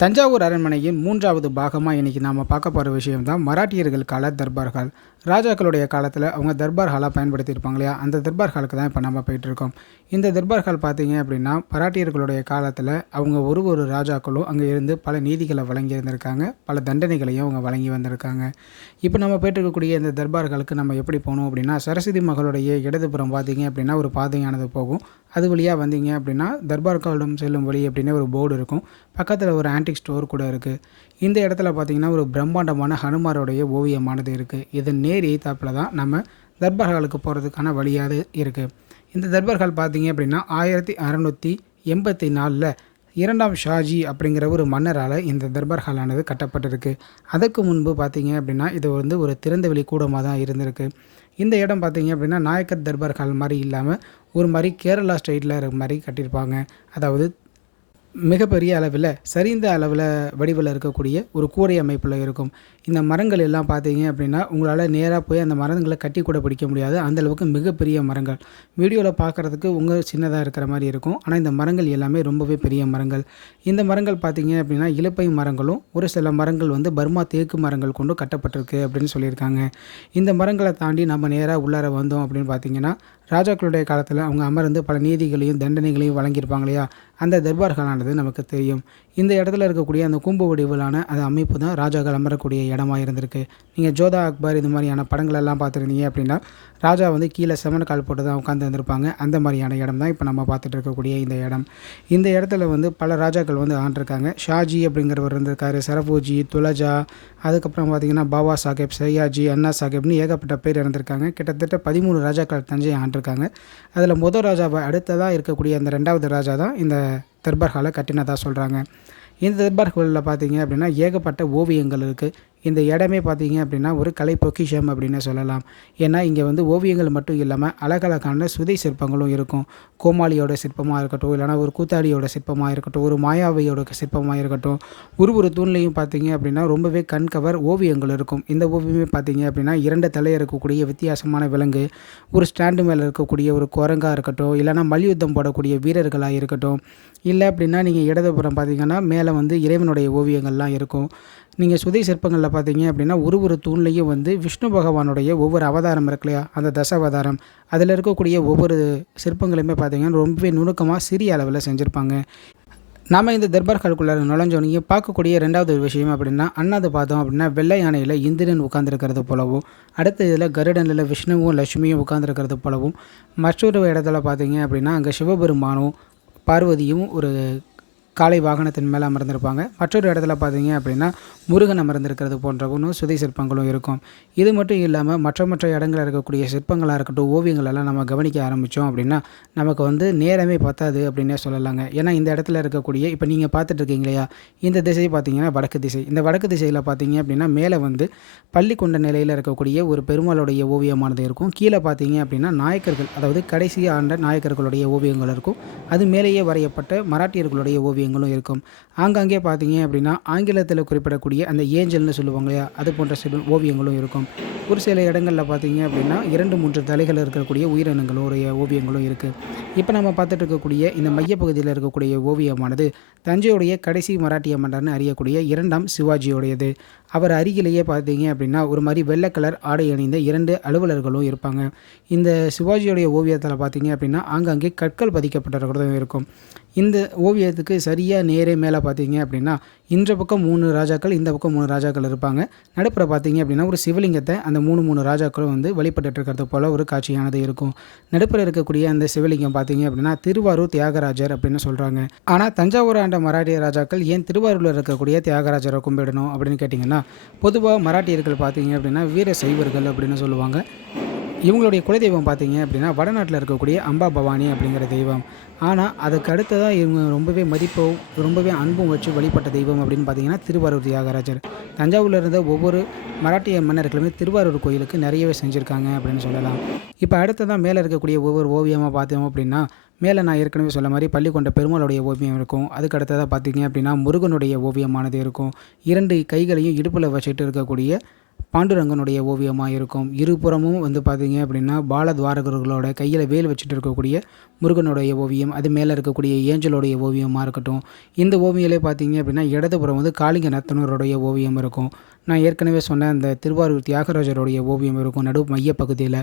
தஞ்சாவூர் அரண்மனையின் 3வது பாகமா இன்னைக்கு நாம பார்க்க போற விஷயம் தான் மராட்டியர்கள் கால தர்பார்கள். ராஜாக்களுடைய காலத்துல அவங்க தர்பார் ஹாலா பயன்படுத்தியிருப்பாங்க இல்லையா? அந்த தர்பார் ஹாலுக்கு தான் இப்போ நம்ம போயிட்டு இருக்கோம். இந்த தர்பார் ஹால் பார்த்தீங்க அப்படின்னா, மராட்டியர்களுடைய காலத்துல அவங்க ஒரு ராஜாக்களும் அங்க இருந்து பல நீதிகளை வழங்கி இருந்திருக்காங்க. பல தண்டனைகளையும் அவங்க வழங்கி வந்திருக்காங்க. இப்போ நம்ம போயிட்டு இருக்கக்கூடிய இந்த தர்பார் ஹாலுக்கு நம்ம எப்படி போகணும் அப்படின்னா, சரஸ்வதி மகளுடைய இடதுபுறம் பார்த்தீங்க அப்படின்னா ஒரு பாதையானது போகும். அது வழியாக வந்தீங்க அப்படின்னா தர்பார் காலம் செல்லும் வழி அப்படின்னு ஒரு போர்டு இருக்கும். பக்கத்தில் ஒரு ஆன்டிக் ஸ்டோர் கூட இருக்குது. இந்த இடத்துல பார்த்தீங்கன்னா ஒரு பிரம்மாண்டமான ஹனுமாரோடைய ஓவியமானது இருக்குது. இது நேர் எய்த்தாப்பில் தான் நம்ம தர்பார் ஹாலுக்கு போகிறதுக்கான வழியாக இருக்குது. இந்த தர்பார் ஹால் பார்த்தீங்க அப்படின்னா 1684 இரண்டாம் ஷாஜி அப்படிங்கிற ஒரு மன்னரால் இந்த தர்பார் ஹாலானது கட்டப்பட்டிருக்கு. அதற்கு முன்பு பார்த்தீங்க அப்படின்னா இது வந்து ஒரு திறந்தவெளி கூடமாக தான் இருந்திருக்கு. இந்த இடம் பார்த்தீங்க அப்படின்னா நாயக்கர் தர்பார் ஹால் மாதிரி இல்லாமல் ஒரு மாதிரி கேரளா ஸ்டைலில் இருக்க மாதிரி கட்டியிருப்பாங்க. அதாவது மிகப்பெரிய அளவில் சரிந்த அளவில் வடிவில் இருக்கக்கூடிய ஒரு கூரை அமைப்பில் இருக்கும். இந்த மரங்கள் எல்லாம் பார்த்தீங்க அப்படின்னா உங்களால் நேராக போய் அந்த மரங்களை கட்டி கூட பிடிக்க முடியாது. அந்தளவுக்கு மிகப்பெரிய மரங்கள். வீடியோவில் பார்க்குறதுக்கு உங்கள் சின்னதாக இருக்கிற மாதிரி இருக்கும். ஆனால் இந்த மரங்கள் எல்லாமே ரொம்பவே பெரிய மரங்கள். இந்த மரங்கள் பார்த்தீங்க அப்படின்னா இலுப்பை மரங்களும் ஒரு சில மரங்கள் வந்து பர்மா தேக்கு மரங்கள் கொண்டு கட்டப்பட்டிருக்கு அப்படின்னு சொல்லியிருக்காங்க. இந்த மரங்களை தாண்டி நம்ம நேராக உள்ளார வந்தோம் அப்படின்னு பார்த்தீங்கன்னா ராஜாக்களுடைய காலத்தில் அவங்க அமர்ந்து பல நீதிகளையும் தண்டனைகளையும் வழங்கியிருப்பாங்க இல்லையா? அந்த தர்பார்களானது நமக்கு தெரியும். இந்த இடத்துல இருக்கக்கூடிய அந்த கூம்பு வடிவிலான அந்த அமைப்பு தான் ராஜாக்கள் அமரக்கூடிய இடமா இருந்திருக்கு. நீங்கள் ஜோதா அக்பர் இந்த மாதிரியான படங்களெல்லாம் பார்த்துருந்தீங்க அப்படின்னா ராஜா வந்து கீழே செமண் கால் போட்டு தான் உட்காந்து வந்திருப்பாங்க. அந்த மாதிரியான இடம் தான் இப்போ நம்ம பார்த்துட்டு இருக்கக்கூடிய இந்த இடம். இந்த இடத்துல வந்து பல ராஜாக்கள் வந்து ஆண்டிருக்காங்க. ஷாஜி அப்படிங்கிறவர் இருந்திருக்காரு, சரபோஜி, துலஜா, அதுக்கப்புறம் பார்த்திங்கன்னா பாபா சாஹேப், சையாஜி, அண்ணா சாஹேப்னு ஏகப்பட்ட பேர் இருந்திருக்காங்க. கிட்டத்தட்ட 13 ராஜாக்கள் தஞ்சையை ஆண்டிருக்காங்க. அதில் முதல் ராஜாவை அடுத்ததாக இருக்கக்கூடிய அந்த 2வது ராஜா தான் இந்த தர்பார் ஹாலை கட்டினதாக சொல்கிறாங்க. இந்த தர்பார் ஹாலில் பார்த்தீங்க அப்படின்னா ஏகப்பட்ட ஓவியங்கள் இருக்குது. இந்த இடமே பார்த்தீங்க அப்படின்னா ஒரு கலை பொக்கிஷம் அப்படின்னு சொல்லலாம். ஏன்னா இங்கே வந்து ஓவியங்கள் மட்டும் இல்லாமல் அழகழகான சுதை சிற்பங்களும் இருக்கும். கோமாளியோட சிற்பமாக இருக்கட்டும், இல்லைனா ஒரு கூத்தாடியோட சிற்பமாக இருக்கட்டும், ஒரு மாயாவியோட சிற்பமாக இருக்கட்டும், ஒரு தூண்லையும் பார்த்தீங்க அப்படின்னா ரொம்பவே கண்கவர் ஓவியங்கள் இருக்கும். இந்த ஓவியமே பார்த்தீங்க அப்படின்னா 2 தலை இருக்கக்கூடிய வித்தியாசமான விலங்கு, ஒரு ஸ்டாண்டு மேலே இருக்கக்கூடிய ஒரு குரங்காக இருக்கட்டும், இல்லைனா மல்யுத்தம் போடக்கூடிய வீரர்களாக இருக்கட்டும், இல்லை அப்படின்னா நீங்கள் இடதுபுறம் பார்த்தீங்கன்னா மேலே வந்து இறைவனுடைய ஓவியங்கள்லாம் இருக்கும். நீங்கள் சுதை சிற்பங்களில் பார்த்தீங்க அப்படின்னா ஒரு தூண்லையும் வந்து விஷ்ணு பகவானுடைய ஒவ்வொரு அவதாரம் இருக்கு இல்லையா? அந்த தசாவதாரம் அதில் இருக்கக்கூடிய ஒவ்வொரு சிற்பங்களுமே பார்த்தீங்கன்னா ரொம்பவே நுணுக்கமாக சிறிய அளவில் செஞ்சுருப்பாங்க. நாம் இந்த தர்பார் ஹாலுக்குள்ளே நுழைஞ்சோன்னே பார்க்கக்கூடிய 2வது விஷயம் அப்படின்னா அண்ணாது பார்த்தோம் அப்படின்னா வெள்ளை யானையில் இந்திரன் உட்கார்ந்துருக்கிறது போலவும், அடுத்த இதில் கருடனில் விஷ்ணுவும் லட்சுமியும் உட்கார்ந்துருக்கிறது போலவும், மற்றொரு இடத்துல பார்த்தீங்க அப்படின்னா அங்கே சிவபெருமானும் பார்வதியும் ஒரு காளை வாகனத்தின் மேலே அமர்ந்திருப்பாங்க. மற்றொரு இடத்துல பார்த்தீங்க அப்படின்னா முருகன் அமர்ந்திருக்கிறது போன்றவும் சுதை சிற்பங்களும் இருக்கும். இது மட்டும் இல்லாமல் மற்ற இடங்களில் இருக்கக்கூடிய சிற்பங்களாக இருக்கட்டும், ஓவியங்கள் எல்லாம் நம்ம கவனிக்க ஆரம்பித்தோம் அப்படின்னா நமக்கு வந்து நேரமே பத்தாது அப்படின்னே சொல்லலாங்க. ஏன்னா இந்த இடத்துல இருக்கக்கூடிய இப்போ நீங்கள் பார்த்துட்டு இருக்கீங்க இல்லையா? இந்த திசை பார்த்தீங்கன்னா வடக்கு திசை. இந்த வடக்கு திசையில் பார்த்தீங்க அப்படின்னா மேலே வந்து பள்ளி கொண்ட நிலையில் இருக்கக்கூடிய ஒரு பெருமாளுடைய ஓவியமானது இருக்கும். கீழே பார்த்தீங்க அப்படின்னா நாயக்கர்கள், அதாவது கடைசி ஆண்ட நாயக்கர்களுடைய ஓவியங்கள் இருக்கும். அது மேலேயே வரையப்பட்ட மராட்டியர்களுடைய ஓவியங்களும் இருக்கும். ஆங்காங்கே பார்த்தீங்க அப்படின்னா ஆங்கிலத்தில் குறிப்பிடக்கூடிய அந்த ஏஞ்சல்னு சொல்லுவாங்க இல்லையா? அது போன்ற சில ஓவியங்களும் இருக்கும். ஒரு சில இடங்களில் பார்த்தீங்க அப்படின்னா 2-3 தலைகள் இருக்கக்கூடிய உயிரினங்களுடைய ஓவியங்களும் இருக்குது. இப்போ நம்ம பார்த்துட்டு இருக்கக்கூடிய இந்த மையப்பகுதியில் இருக்கக்கூடிய ஓவியமானது தஞ்சையுடைய கடைசி மராட்டிய மன்னர்னு அறியக்கூடிய 2ஆம் சிவாஜியோடையது. அவர் அருகிலேயே பார்த்தீங்க அப்படின்னா ஒரு மாதிரி வெள்ளை கலர் ஆடை அணிந்த 2 அலுவலர்களும் இருப்பாங்க. இந்த சிவாஜியோடைய ஓவியத்தில் பார்த்தீங்க அப்படின்னா ஆங்காங்கே கற்கள் பதிக்கப்பட்டவர்களும் இருக்கும். இந்த ஓவியத்துக்கு சரியாக நேரே மேலே பார்த்தீங்க அப்படின்னா இந்த பக்கம் 3 ராஜாக்கள், இந்த பக்கம் 3 ராஜாக்கள் இருப்பாங்க. நடுப்புற பார்த்தீங்க அப்படின்னா ஒரு சிவலிங்கத்தை அந்த 3 ராஜாக்களும் வந்து வழிபட்டு இருக்கிறது போல் ஒரு காட்சியானது இருக்கும். நடுப்புற இருக்கக்கூடிய அந்த சிவலிங்கம் பார்த்தீங்க அப்படின்னா திருவாரூர் தியாகராஜர் அப்படின்னு சொல்கிறாங்க. ஆனால் தஞ்சாவூர் ஆண்ட மராட்டிய ராஜாக்கள் ஏன் திருவாரூரில் இருக்கக்கூடிய தியாகராஜரை கும்பிடணும் அப்படின்னு கேட்டிங்கன்னா, பொதுவாக மராட்டியர்கள் பார்த்தீங்க அப்படின்னா வீர சைவர்கள் அப்படின்னு சொல்லுவாங்க. இவங்களுடைய குலதெய்வம் பார்த்தீங்க அப்படின்னா வடநாட்டில் இருக்கக்கூடிய அம்பா பவானி அப்படிங்கிற தெய்வம். ஆனால் அதுக்கு அடுத்ததாக இவங்க ரொம்பவே மதிப்பும் ரொம்பவே அன்பும் வச்சு வழிபட்ட தெய்வம் அப்படின்னு பார்த்தீங்கன்னா திருவாரூர் தியாகராஜர். தஞ்சாவூரில் இருந்த ஒவ்வொரு மராட்டிய மன்னர்களுமே திருவாரூர் கோயிலுக்கு நிறையவே செஞ்சுருக்காங்க அப்படின்னு சொல்லலாம். இப்போ அடுத்ததான் மேலே இருக்கக்கூடிய ஒவ்வொரு ஓவியமாக பார்த்தோம் அப்படின்னா மேலே நான் ஏற்கனவே சொன்ன மாதிரி பள்ளி கொண்ட பெருமாளுடைய ஓவியம் இருக்கும். அதுக்கு அடுத்ததாக பார்த்தீங்க அப்படின்னா முருகனுடைய ஓவியமானது இருக்கும். 2 கைகளையும் இடுப்பில் வச்சுட்டு இருக்கக்கூடிய பாண்டுரங்கனுடைய ஓவியமாக இருக்கும். இருபுறமும் வந்து பார்த்தீங்க அப்படின்னா பாலத்வாரகர்களோட கையில் வேல் வச்சுட்டு இருக்கக்கூடிய முருகனுடைய ஓவியம், அது மேலே இருக்கக்கூடிய ஏஞ்சலோடைய ஓவியமாக இருக்கட்டும். இந்த ஓவியத்திலே பார்த்தீங்க அப்படின்னா இடதுபுறம் வந்து காளிங்க நர்த்தனருடைய ஓவியம் இருக்கும். நான் ஏற்கனவே சொன்ன அந்த திருவாரூர் தியாகராஜருடைய ஓவியம் இருக்கும் நடு மையப்பகுதியில்.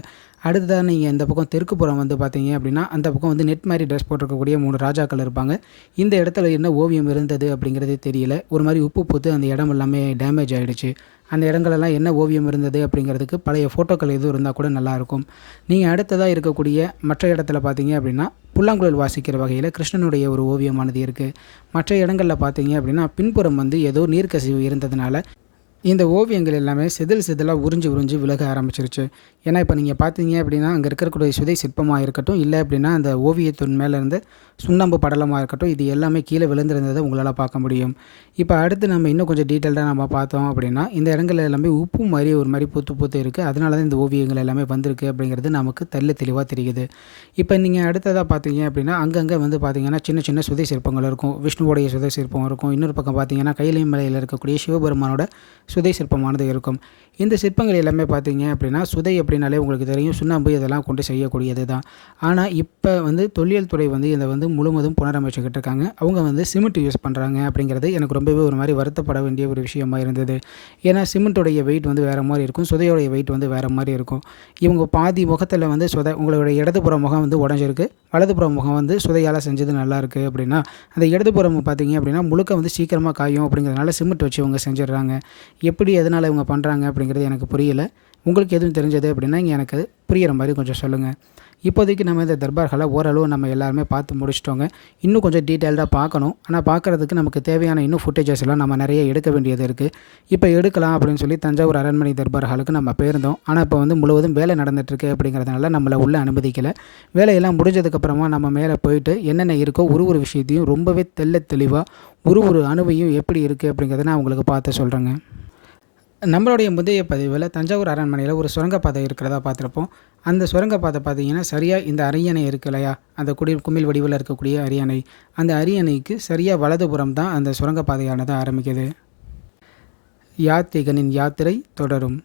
அடுத்ததாக நீங்கள் இந்த பக்கம் தெற்கு புறம் வந்து பார்த்தீங்க அப்படின்னா அந்த பக்கம் வந்து நெட் மாதிரி ட்ரெஸ் போட்டிருக்கக்கூடிய 3 ராஜாக்கள் இருப்பாங்க. இந்த இடத்துல என்ன ஓவியம் இருந்தது அப்படிங்கிறதே தெரியல. ஒரு மாதிரி உப்பு பூத்து அந்த இடம் எல்லாமே டேமேஜ் ஆகிடுச்சு. அந்த இடங்களெல்லாம் என்ன ஓவியம் இருந்தது அப்படிங்கிறதுக்கு பழைய ஃபோட்டோக்கள் எதுவும் இருந்தால் கூட நல்லாயிருக்கும். நீங்கள் அடுத்ததாக இருக்கக்கூடிய மற்ற இடத்துல பார்த்தீங்க அப்படின்னா புல்லாங்குழல் வாசிக்கிற வகையில் கிருஷ்ணனுடைய ஒரு ஓவியமானது இருக்குது. மற்ற இடங்களில் பார்த்தீங்க அப்படின்னா பின்புறம் வந்து ஏதோ நீர்க்கசிவு இருந்ததுனால இந்த ஓவியங்கள் எல்லாமே செதிலாக உறிஞ்சு விலக ஆரம்பிச்சிருச்சு. ஏன்னா இப்போ நீங்கள் பார்த்தீங்க அப்படின்னா அங்கே இருக்கக்கூடிய சுதை சிற்பமாக இருக்கட்டும், இல்லை அப்படின்னா அந்த ஓவியத்தின் மேலே இருந்து சுண்ணாம்பு படலமாக இருக்கட்டும், இது எல்லாமே கீழே விழுந்திருந்ததை உங்களால் பார்க்க முடியும். இப்போ அடுத்து நம்ம இன்னும் கொஞ்சம் டீட்டெயில்டாக நம்ம பார்த்தோம் அப்படின்னா இந்த இடங்கள் எல்லாமே உப்பு மாதிரி ஒரு மாதிரி பூத்து இருக்குது. அதனால தான் இந்த ஓவியங்கள் எல்லாமே வந்திருக்கு அப்படிங்கிறது நமக்கு தெளிவாக தெரியுது. இப்போ நீங்கள் அடுத்ததாக பார்த்தீங்க அப்படின்னா அங்கங்கே வந்து பார்த்தீங்கன்னா சின்ன சின்ன சுதை சிற்பங்கள் இருக்கும். விஷ்ணுவோடைய சுதை சிற்பம் இருக்கும். இன்னொரு பக்கம் பார்த்தீங்கன்னா கைலை மலையில் இருக்கக்கூடிய சிவபெருமானோட சுதை சிற்பமானது இருக்கும். இந்த சிற்பங்கள் எல்லாமே பார்த்தீங்க அப்படின்னா சுதை அப்படின்னாலே உங்களுக்கு தெரியும், சுண்ணாம்பு இதெல்லாம் கொண்டு செய்யக்கூடியது தான். ஆனால் இப்போ வந்து தொல்லியல் துறை வந்து இதை வந்து முழுவதும் புனரமைச்சுக்கிட்டு இருக்காங்க. அவங்க வந்து சிமெண்ட் யூஸ் பண்ணுறாங்க அப்படிங்கிறது எனக்கு ரொம்பவே ஒரு மாதிரி வருத்தப்பட வேண்டிய ஒரு விஷயமா இருந்தது. ஏன்னா சிமெண்ட்டுடைய வெயிட் வந்து வேறு மாதிரி இருக்கும், சுதையோடைய வெயிட் வந்து வேறு மாதிரி இருக்கும். இவங்க பாதி முகத்தில் வந்து உங்களுடைய இடதுபுற முகம் வந்து உடஞ்சிருக்கு, வலதுபுற முகம் வந்து சுதையால் செஞ்சது நல்லாயிருக்கு அப்படின்னா அந்த இடதுபுறம் பார்த்தீங்க அப்படின்னா முழுக்க வந்து சீக்கிரமாக காயும் அப்படிங்கிறதுனால சிமெண்ட் வச்சு இவங்க செஞ்சிடுறாங்க. எப்படி எதனால் இவங்க பண்ணுறாங்க அப்படிங்கிறது எனக்கு புரியல. உங்களுக்கு எதுவும் தெரிஞ்சது அப்படின்னா இங்கே எனக்கு புரிகிற மாதிரி கொஞ்சம் சொல்லுங்கள். இப்போதைக்கு நம்ம இந்த தர்பார்களை ஓரளவு நம்ம எல்லாருமே பார்த்து முடிச்சிட்டோங்க. இன்னும் கொஞ்சம் டீட்டெயில்டாக பார்க்கணும். ஆனால் பார்க்குறதுக்கு நமக்கு தேவையான இன்னும் ஃபுட்டேஜஸ் எல்லாம் நம்ம நிறைய எடுக்க வேண்டியது இருக்குது. இப்போ எடுக்கலாம் அப்படின்னு சொல்லி தஞ்சாவூர் அரண்மனை தர்பார் ஹாலுக்கு நம்ம போயிருந்தோம். ஆனால் இப்போ வந்து முழுவதும் வேலை நடந்துகிட்ருக்கு அப்படிங்கிறதுனால நம்மளை உள்ளே அனுமதிக்கலை. வேலையெல்லாம் முடிஞ்சதுக்கப்புறமா நம்ம மேலே போயிட்டு என்னென்ன இருக்கோ ஒரு விஷயத்தையும் ரொம்பவே தெளிவாக ஒரு அணுவையும் எப்படி இருக்குது அப்படிங்கிறத நான் உங்களுக்கு பார்த்து சொல்கிறேங்க. நம்மளுடைய முந்தைய பதிவில் தஞ்சாவூர் அரண்மனையில் ஒரு சுரங்கப்பாதை இருக்கிறதா பார்த்துருப்போம். அந்த சுரங்கப்பாதை பார்த்தீங்கன்னா சரியாக இந்த அரியணை இருக்கு இல்லையா, அந்த குமிழ் வடிவில் இருக்கக்கூடிய அரியணை, அந்த அரியணைக்கு சரியாக வலதுபுறம் தான் அந்த சுரங்கப்பாதையானது ஆரம்பிக்குது. யாத்ரீகனின் யாத்திரை தொடரும்.